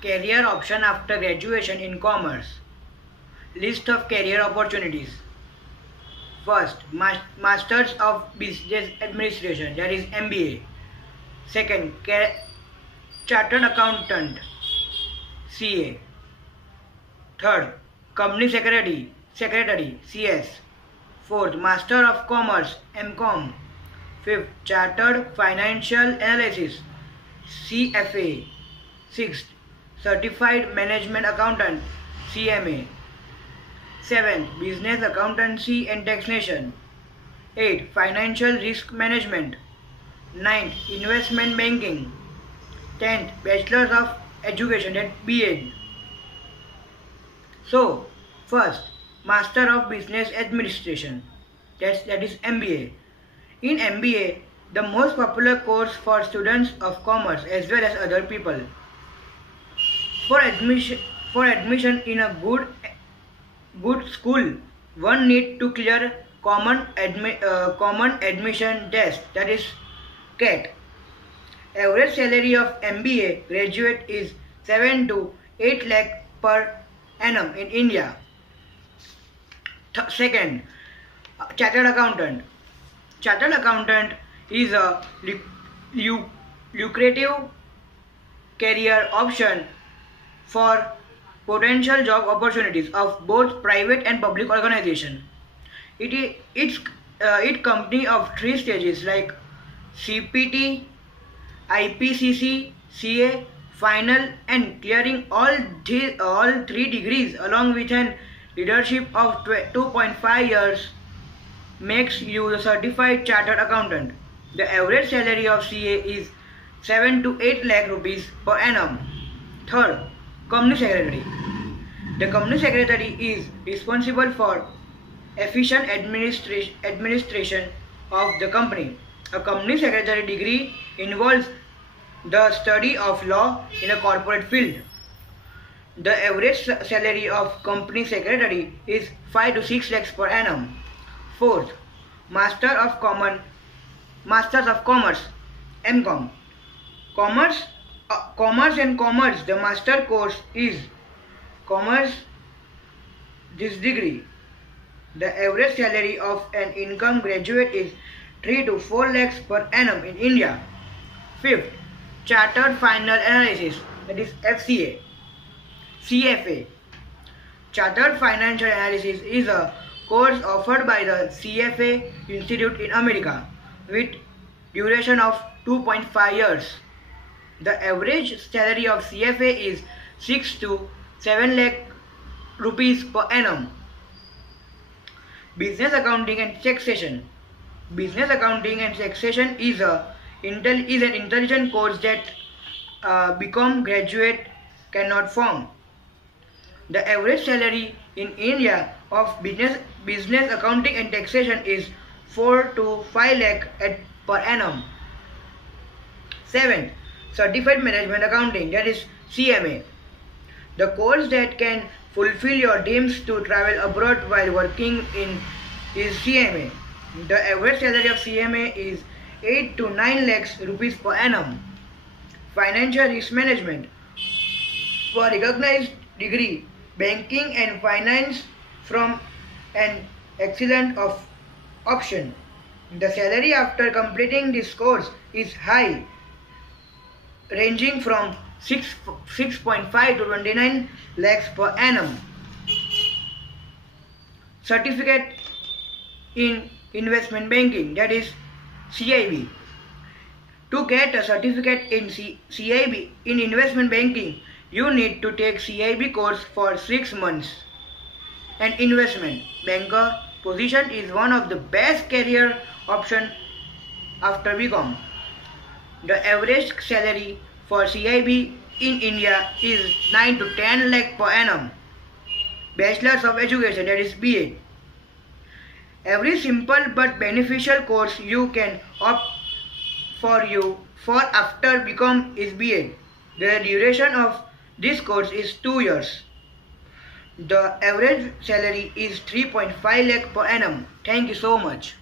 Career option after graduation in commerce. List of career opportunities. First, Masters of Business Administration, that is MBA. Second, Chartered Accountant, CA. Third, Company Secretary, CS. Fourth, Master of Commerce, MCom. Fifth, Chartered Financial Analysis, CFA. Sixth, Certified Management Accountant, CMA. Seventh, Business Accountancy and Taxation. Eighth, Financial Risk Management. Ninth, Investment Banking. 10th, Bachelor of Education, that BA. So, first, Master of Business Administration, that is MBA. In MBA, the most popular course for students of commerce as well as other people. For admission in a good school, one need to clear common admission test, that is CAT. Average salary of MBA graduate is 7 to 8 lakh per annum in India. Second, Chartered Accountant. Chartered Accountant is a lucrative career option for potential job opportunities of both private and public organizations. It company of 3 stages like CPT, IPCC, CA, final, and clearing all 3 degrees along with an leadership of 2.5 years makes you a certified chartered accountant. The average salary of CA is 7 to 8 lakh rupees per annum. Third, Company Secretary. The Company Secretary is responsible for efficient administration of the company. A Company Secretary degree involves the study of law in a corporate field. The average salary of Company Secretary is 5 to 6 lakhs per annum. Fourth, Masters of Commerce, MCom. Commerce and Commerce, the master course is Commerce, this degree. The average salary of an income graduate is 3 to 4 lakhs per annum in India. Fifth, Chartered Financial Analysis, that is FCA. CFA. Chartered Financial Analysis is a course offered by the CFA Institute in America with duration of 2.5 years. The average salary of CFA is 6 to 7 lakh rupees per annum. Business Accounting and Taxation. Business Accounting and Taxation is an intelligent course that become graduate cannot form. The average salary in India of business accounting and taxation is 4 to 5 lakh per annum. 7th, Certified Management Accounting, that is CMA. The course that can fulfill your dreams to travel abroad while working in is CMA. The average salary of CMA is 8 to 9 lakhs rupees per annum. Financial Risk Management. For recognized degree, banking and finance from an excellent option. The salary after completing this course is high, ranging from 6.5 to 29 lakhs per annum. Certificate in Investment Banking, that is CIB. To get a certificate in CIB in Investment Banking, you need to take CIB course for 6 months. An investment banker position is one of the best career options after BCom. The average salary for CIB in India is 9 to 10 lakh per annum. Bachelors of Education, that is BA. Every simple but beneficial course you can opt for after BCom is BA. The duration of this course is 2 years. The average salary is 3.5 lakh per annum. Thank you so much.